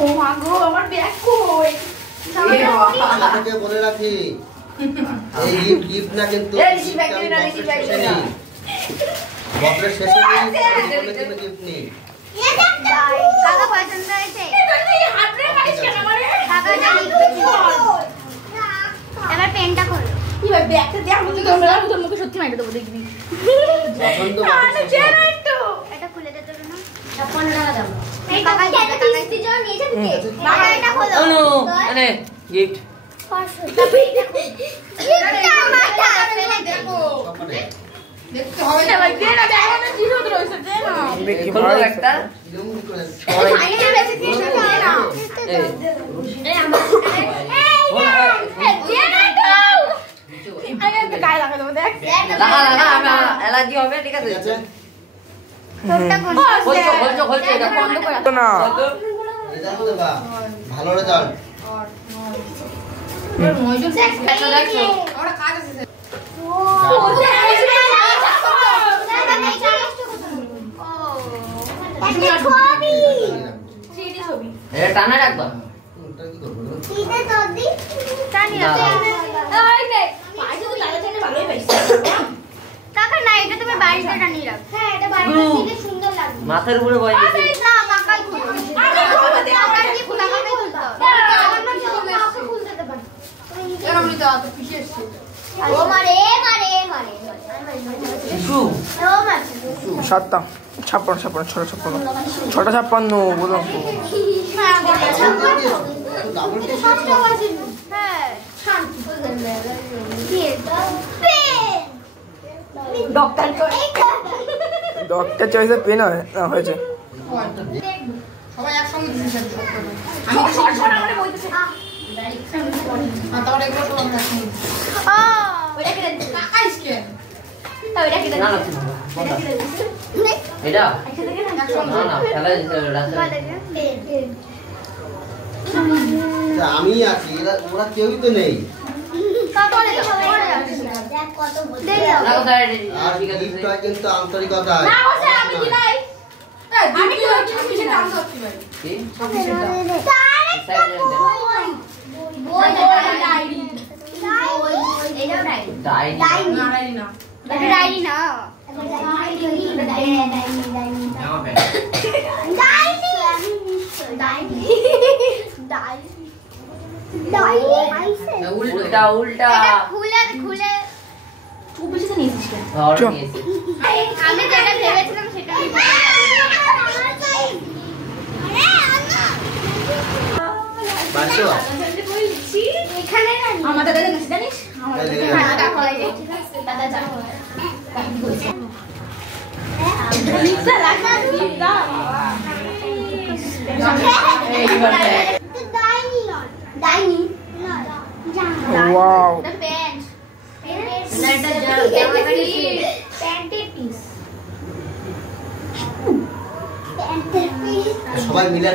ও মা গো আমার ব্যাগ কই আপনাকে বলে রাখি এই গিফট না কিন্তু এই রিসি ব্যাগ না রিসি ব্যাগ না বছরের শেষে বলে কিন্তু গিফট নেই কাকা পছন্দ হয়েছে তুই হাতরে মারিস কেন আমারে কাকাটা লিখবে এবার পেনটা খোলো কি ভাই ব্যাগটা দেখ মতো তোর মুখে সত্যি মাইরে দেবো দেখবি পছন্দ আরে জানো একটু এটা খুলে দে তোর না 15 টাকা দাও কাকা এটা কিস্তি জন্য নিয়েছে কাকা এটা খোলো অনু আরে গিফট 500 তারপর এটা খোলো দেখতে হবে না ভাই দে না ব্যাগ না জিরো রইছে দে না কি ভালো একটা আইনে বেশি দিয়ে দে না এই আমার এই দে না তো আরে তো গায়ে লাগা দেবো দেখ লাগা লাগা আমার অ্যালার্জি হবে ঠিক আছে তোরটা খোলো খোলছো এটা বন্ধ করে না রেজাল্ট দেবা ভালো রেজাল্ট আমরা কাজ আছে এটা টানা রাখবা ওটা কি করব সিধে তোর দি টানি এই নে পাইছো তো দাদা থেকে ভালোই পাইছো কাকা না এটা তুমি বাড়িতে টানি রাখ হ্যাঁ এটা বাড়িতে দিলে সুন্দর লাগবে মাথার উপরে বয় আরে না কাকাই খুলো আরে খুলবে দে কাকাই কি খুলো কাকাই খুলতে আমার না কাকা খুলতে দে পারে এরকম নিতে তো পিছে এসছে ও মারে মারে মারে শিশু ও মারে 7টা 56 6টা 56 বলো ডাবল টেস্ট হ্যাঁ ডক্টর করে ডক্টর চয়েসের পেন হয়েছে সবাই একসঙ্গে দিয়েছে আমি তো শর্ট শর্ট আমারে বলতেছে তাহলে এগুলো সব আমরা একসঙ্গে ওইটা কি দেন কাকাই স্ক্যান ওইটা কি দেন না না এটা একসাথে কেন না না খেলা রাস্তা আমি আছি ওরা কেউই তো নেই দেখ কত না কোথায় আর ঠিক আছে গিফটটা কিন্তু আন্তরিকতা না ওসে আমি কি নাই আমি কি হচ্ছে কিছু দাম করতে পারি কি বই ডায়েরি এটা ডায়েরি ডাইনি ডায়েরি না এটা ডায়েরি না উল্টা উল্টা খুলে খুব বেশি তো নিয়েছিস কেন আর নিয়েছি আমি যেটা ভেবেছিলাম সেটা বাসো এখানে আমাদের কাছে নিস জানিস আমাদের কাছে টাকা লাগে দাদা যা লিখা লাগা লিখা ডাইনি ওয়াও the pants প্যান্টের পিস সবাই মিলে